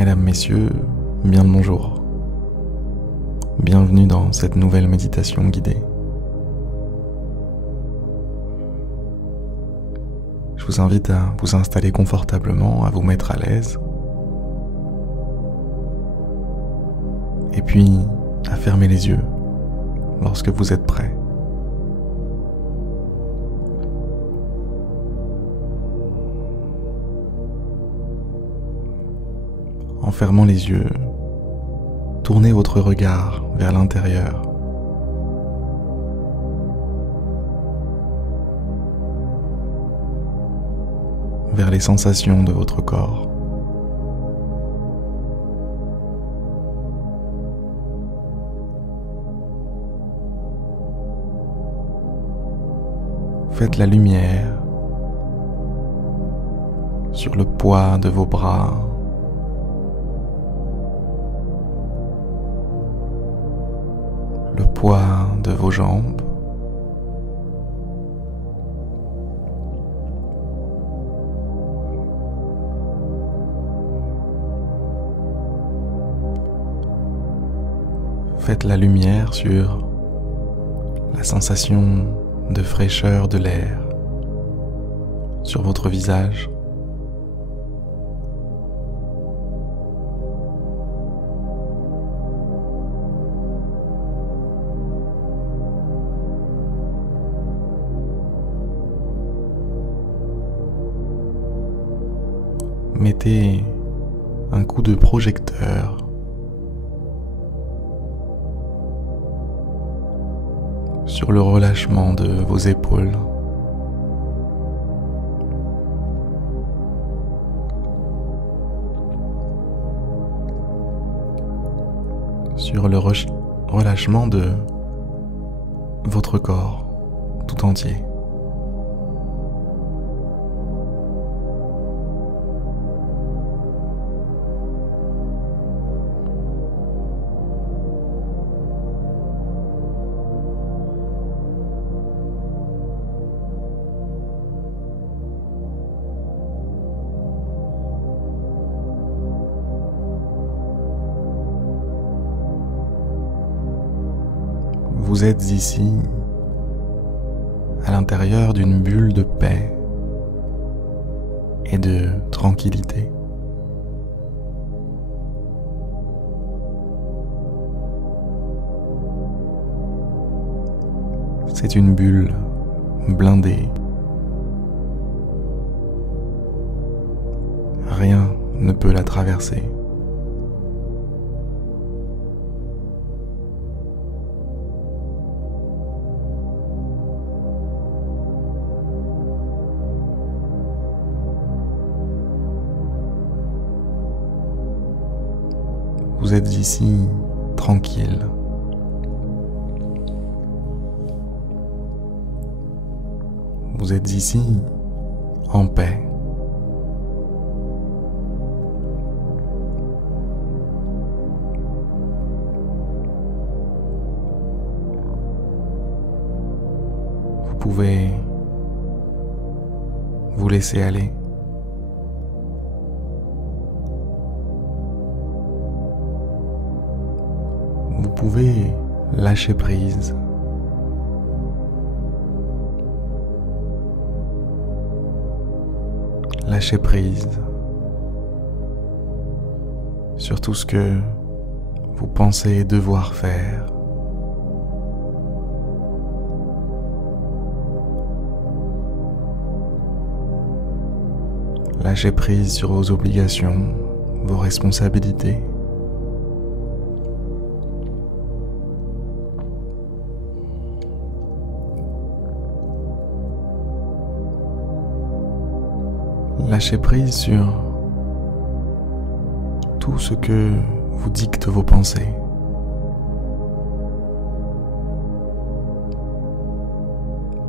Mesdames, Messieurs, bien le bonjour. Bienvenue dans cette nouvelle méditation guidée. Je vous invite à vous installer confortablement, à vous mettre à l'aise, et puis à fermer les yeux lorsque vous êtes prêt. En fermant les yeux, tournez votre regard vers l'intérieur. Vers les sensations de votre corps. Faites la lumière sur le poids de vos bras, le poids de vos jambes, faites la lumière sur la sensation de fraîcheur de l'air sur votre visage. Mettez un coup de projecteur sur le relâchement de vos épaules. Sur le relâchement de votre corps tout entier. Vous êtes ici, à l'intérieur d'une bulle de paix et de tranquillité. C'est une bulle blindée. Rien ne peut la traverser. Vous êtes ici, tranquille. Vous êtes ici, en paix. Vous pouvez vous laisser aller. Vous pouvez lâcher prise. Lâcher prise sur tout ce que vous pensez devoir faire. Lâcher prise sur vos obligations, vos responsabilités. Lâchez prise sur tout ce que vous dictent vos pensées.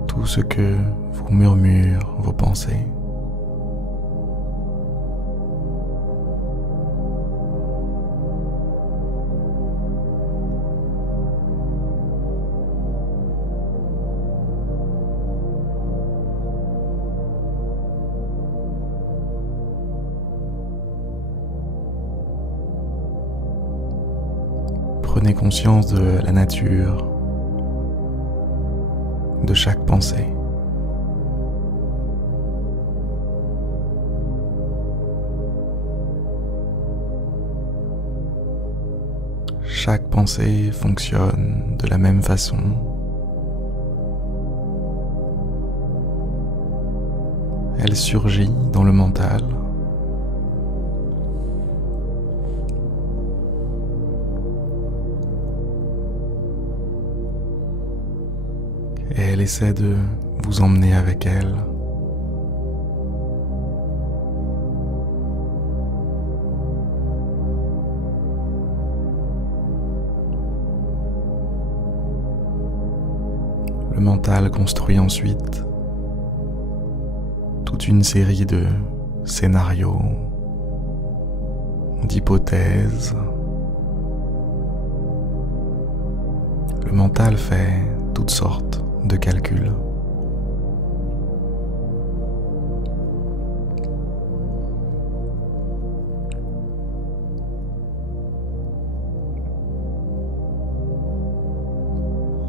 Tout ce que vous murmurent vos pensées. Prenez conscience de la nature de chaque pensée. Chaque pensée fonctionne de la même façon. Elle surgit dans le mental. Et elle essaie de vous emmener avec elle. Le mental construit ensuite toute une série de scénarios, d'hypothèses. Le mental fait toutes sortes de calculs.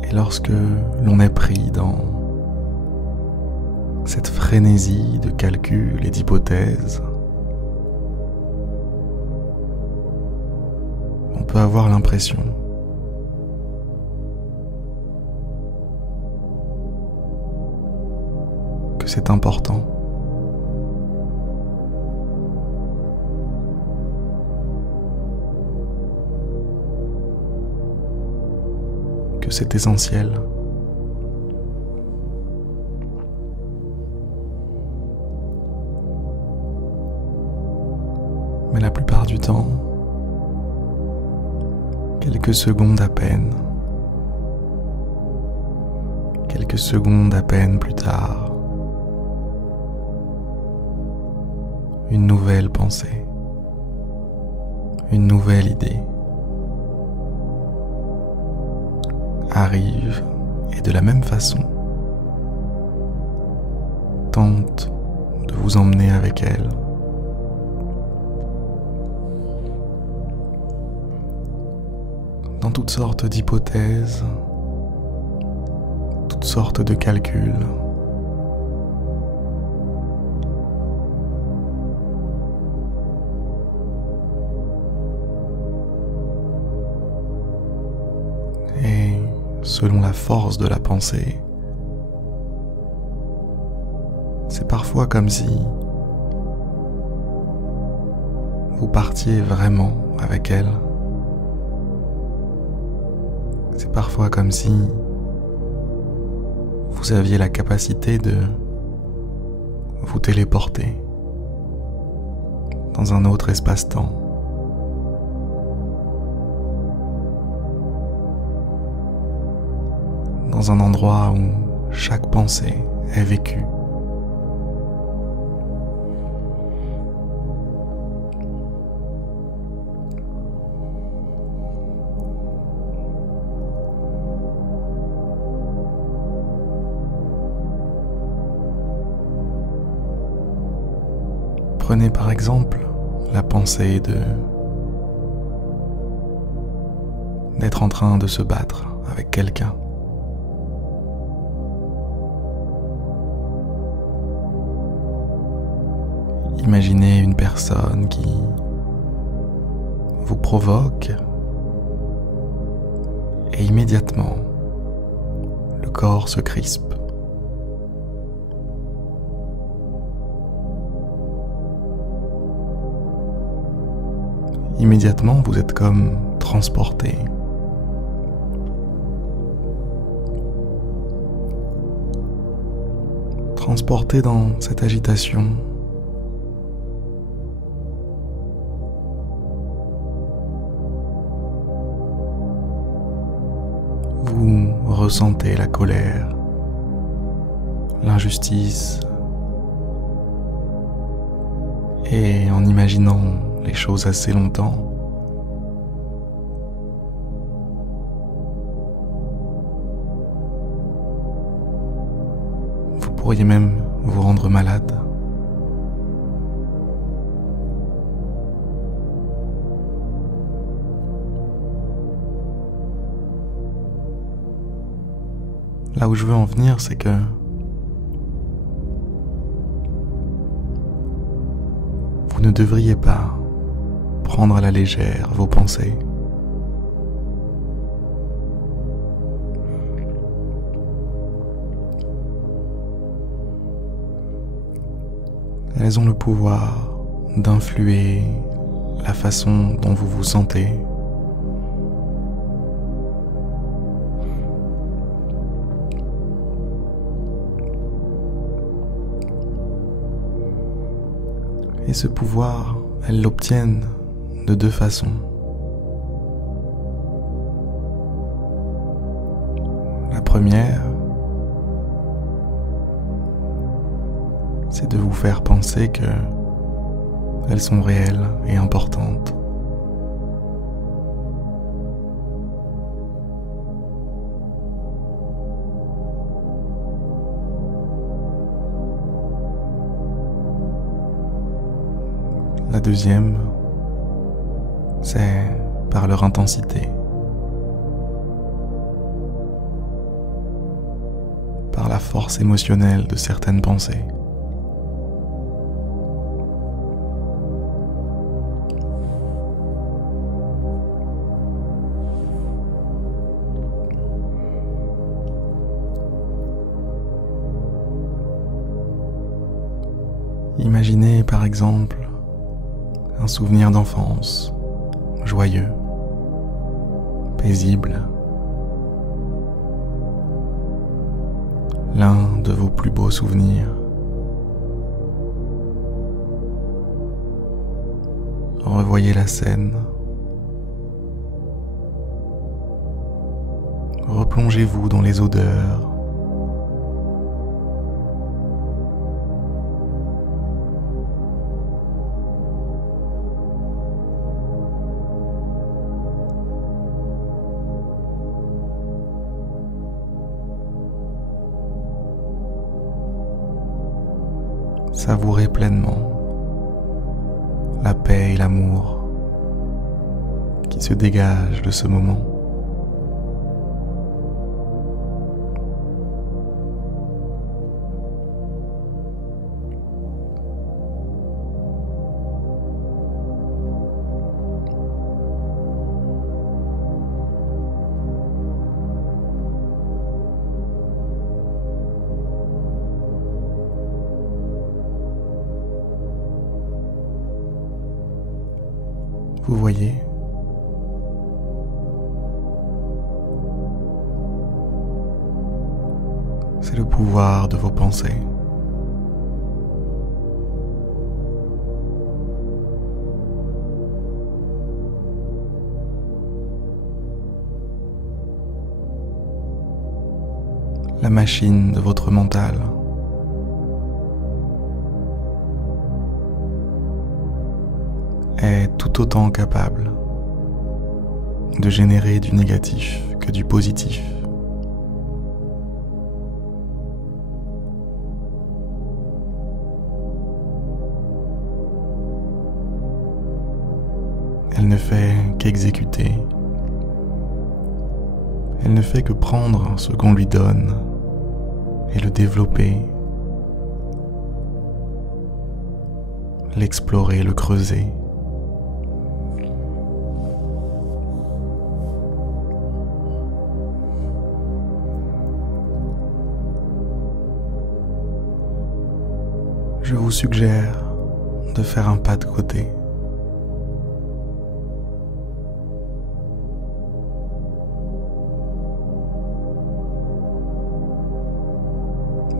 Et lorsque l'on est pris dans cette frénésie de calculs et d'hypothèses, on peut avoir l'impression que c'est important. Que c'est essentiel. Mais la plupart du temps, quelques secondes à peine plus tard, une nouvelle pensée, une nouvelle idée arrive et de la même façon tente de vous emmener avec elle. Dans toutes sortes d'hypothèses, toutes sortes de calculs. Et selon la force de la pensée, c'est parfois comme si vous partiez vraiment avec elle. C'est parfois comme si vous aviez la capacité de vous téléporter dans un autre espace-temps. Dans un endroit où chaque pensée est vécue. Prenez par exemple la pensée d'être en train de se battre avec quelqu'un. Imaginez une personne qui vous provoque et immédiatement le corps se crispe. Immédiatement, vous êtes comme transporté. Transporté dans cette agitation. Vous ressentez la colère, l'injustice, et en imaginant les choses assez longtemps, vous pourriez même vous rendre malade. Là où je veux en venir, c'est que vous ne devriez pas prendre à la légère vos pensées. Elles ont le pouvoir d'influer la façon dont vous vous sentez. Et ce pouvoir, elles l'obtiennent de deux façons. La première, c'est de vous faire penser que elles sont réelles et importantes. La deuxième, c'est par leur intensité, par la force émotionnelle de certaines pensées. Imaginez par exemple un souvenir d'enfance, joyeux, paisible, l'un de vos plus beaux souvenirs. Revoyez la scène, replongez-vous dans les odeurs, savourez pleinement la paix et l'amour qui se dégagent de ce moment. Vous voyez, c'est le pouvoir de vos pensées. La machine de votre mental. Est tout autant capable de générer du négatif que du positif. Elle ne fait qu'exécuter. Elle ne fait que prendre ce qu'on lui donne et le développer, l'explorer, le creuser. Je vous suggère de faire un pas de côté.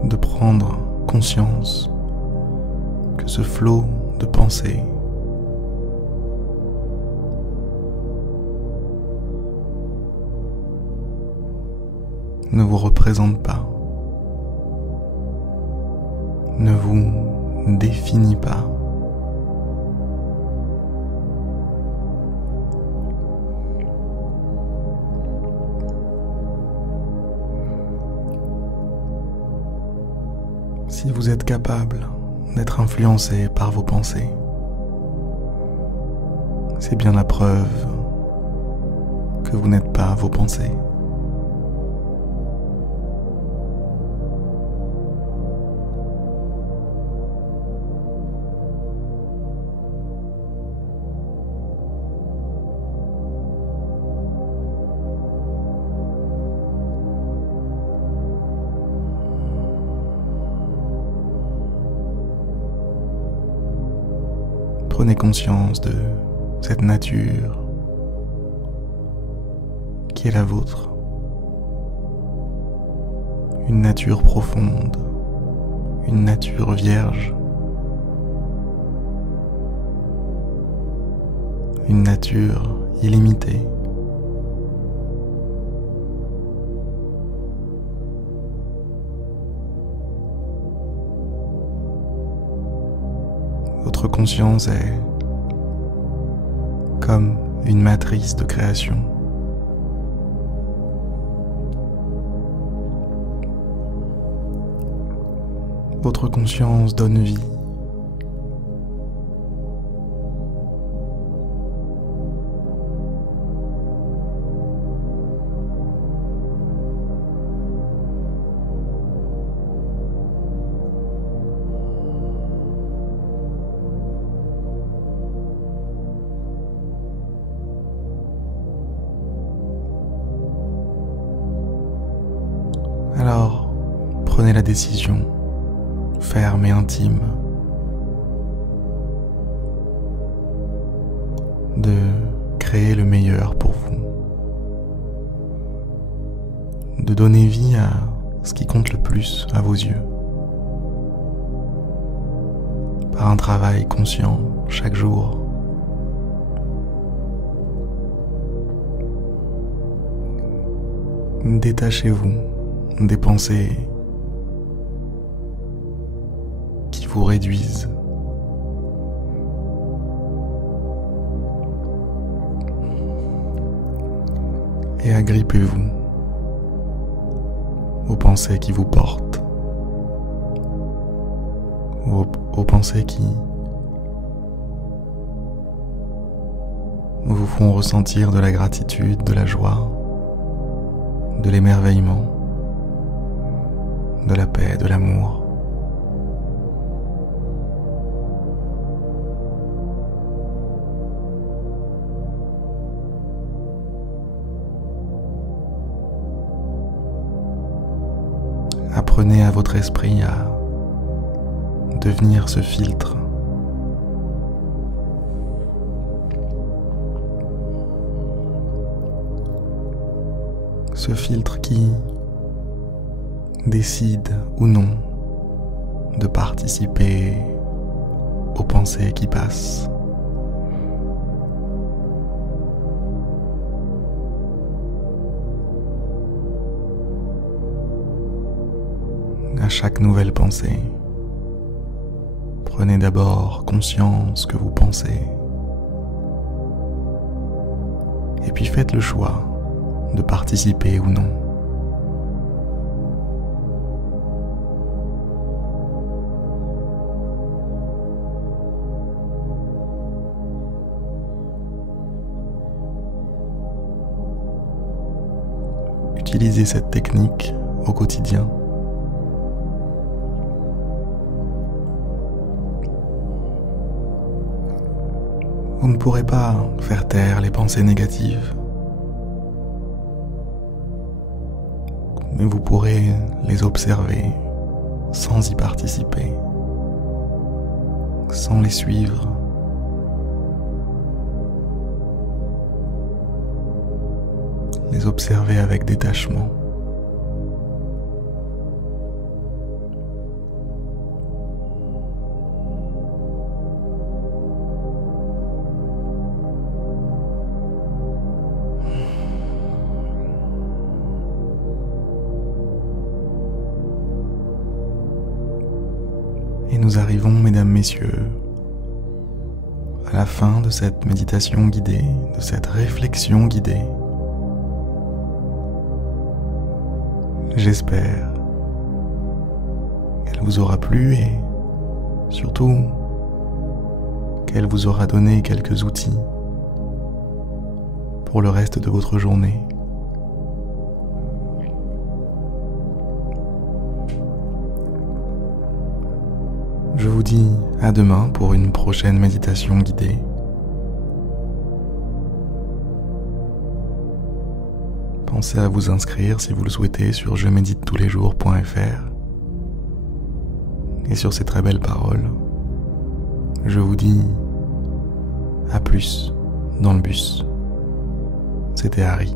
De prendre conscience que ce flot de pensées ne vous représente pas, ne vous définit pas. Si vous êtes capable d'être influencé par vos pensées, c'est bien la preuve que vous n'êtes pas vos pensées. Prenez conscience de cette nature qui est la vôtre. Une nature profonde, une nature vierge, une nature illimitée. Votre conscience est comme une matrice de création. Votre conscience donne vie. Alors, prenez la décision, ferme et intime, de créer le meilleur pour vous, de donner vie à ce qui compte le plus à vos yeux, par un travail conscient chaque jour. Détachez-vous des pensées qui vous réduisent. Et agrippez-vous aux pensées qui vous portent, aux pensées qui vous font ressentir de la gratitude, de la joie, de l'émerveillement, de la paix, de l'amour. Apprenez à votre esprit à devenir ce filtre. Ce filtre qui décide ou non de participer aux pensées qui passent. À chaque nouvelle pensée, prenez d'abord conscience que vous pensez, et puis faites le choix de participer ou non. Utilisez cette technique au quotidien. Vous ne pourrez pas faire taire les pensées négatives, mais vous pourrez les observer sans y participer, sans les suivre. Les observer avec détachement. Et nous arrivons, mesdames, messieurs, à la fin de cette méditation guidée, de cette réflexion guidée. J'espère qu'elle vous aura plu et surtout qu'elle vous aura donné quelques outils pour le reste de votre journée. Je vous dis à demain pour une prochaine méditation guidée. Pensez à vous inscrire si vous le souhaitez sur jeméditetouslesjours.fr. Et sur ces très belles paroles, je vous dis À plus dans le bus. C'était Harry.